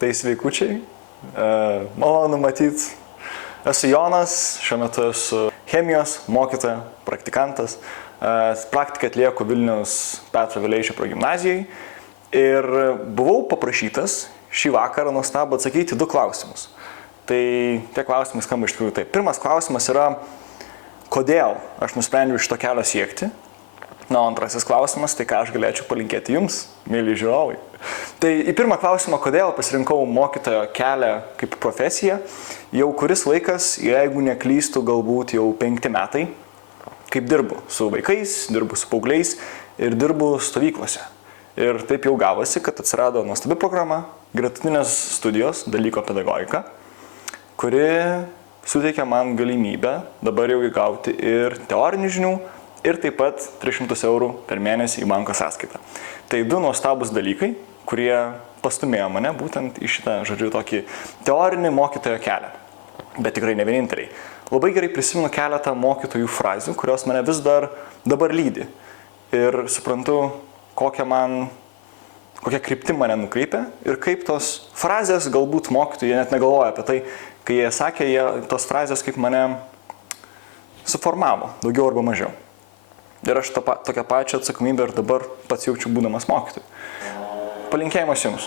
Tai sveikučiai, malonu matyti. Esu Jonas, šiuo metu esu chemijos mokytoja, praktikantas. Praktiką atlieku Vilniaus Petro Vileišio progimnazijai ir buvau paprašytas šį vakarą nuostabų atsakyti 2 klausimus. Tai tie klausimai skamba iš tikrųjų taip. Pirmas klausimas yra, kodėl aš nusprendžiau šito kelio siekti. Na, antrasis klausimas, tai ką aš galėčiau palinkėti jums, mėly žiūrovai. Tai į pirmą klausimą, kodėl pasirinkau mokytojo kelią kaip profesiją, jau kuris laikas, jeigu neklystu, galbūt jau 5 metai, kaip dirbu su vaikais, dirbu su paaugliais ir dirbu stovyklose. Ir taip jau gavosi, kad atsirado nuostabi programa, gretutinės studijos, dalyko pedagogika, kuri suteikia man galimybę dabar jau įgauti ir teorinių žinių, ir taip pat 300 eurų per mėnesį į banko sąskaitą. Tai 2 nuostabus dalykai, kurie pastumėjo mane būtent į šitą, tokį teorinį mokytojo kelią. Bet tikrai ne vieninteliai. Labai gerai prisimenu keletą mokytojų frazių, kurios mane vis dar dabar lydi. Ir suprantu, kokia kryptim mane nukreipia ir kaip tos frazės galbūt mokytojai net negalvoja apie tai, kai jie sakė, tos frazės kaip mane suformavo, daugiau arba mažiau. Ir aš tokią pačią atsakomybę ir dabar pats jaučiu būdamas mokytoju. Palinkėjimas jums.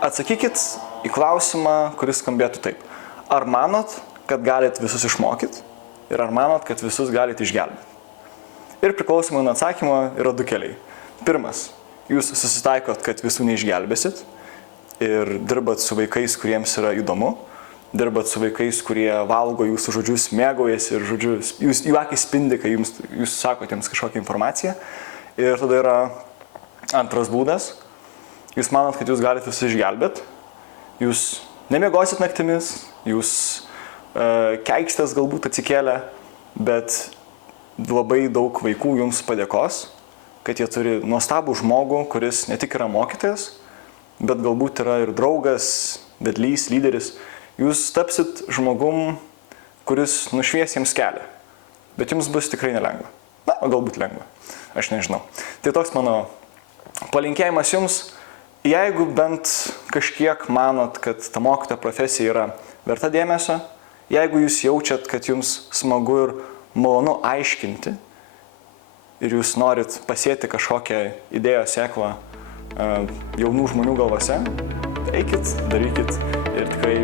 Atsakykit į klausimą, kuris skambėtų taip. Ar manot, kad galit visus išmokyti? Ir ar manot, kad visus galit išgelbėti? Ir priklausomai nuo atsakymo yra 2 keliai. Pirmas, jūs susitaikot, kad visų neišgelbėsit ir dirbat su vaikais, kuriems yra įdomu. Dirbat su vaikais, kurie valgo jūsų žodžius, mėgaujasi ir jų akys spindi, kai jūs sakote jiems kažkokią informaciją. Ir tada yra antras būdas. Jūs manot, kad jūs galite visus išgelbėti. Jūs nemiegosit naktimis, jūs keikstės galbūt atsikėlę, bet labai daug vaikų jums padėkos, kad jie turi nuostabų žmogų, kuris ne tik yra mokytojas, bet galbūt yra ir draugas, vedlys, lyderis. Jūs tapsit žmogum, kuris nušvies jiems kelią, bet jums bus tikrai nelengva. Na, o galbūt lengva, aš nežinau. Tai toks mano palinkėjimas jums, jeigu bent kažkiek manot, kad ta mokytojo profesija yra verta dėmesio, jeigu jūs jaučiat, kad jums smagu ir malonu aiškinti ir jūs norit pasėti kažkokią idėjos sėklą jaunų žmonių galvose, eikit, darykit ir tikrai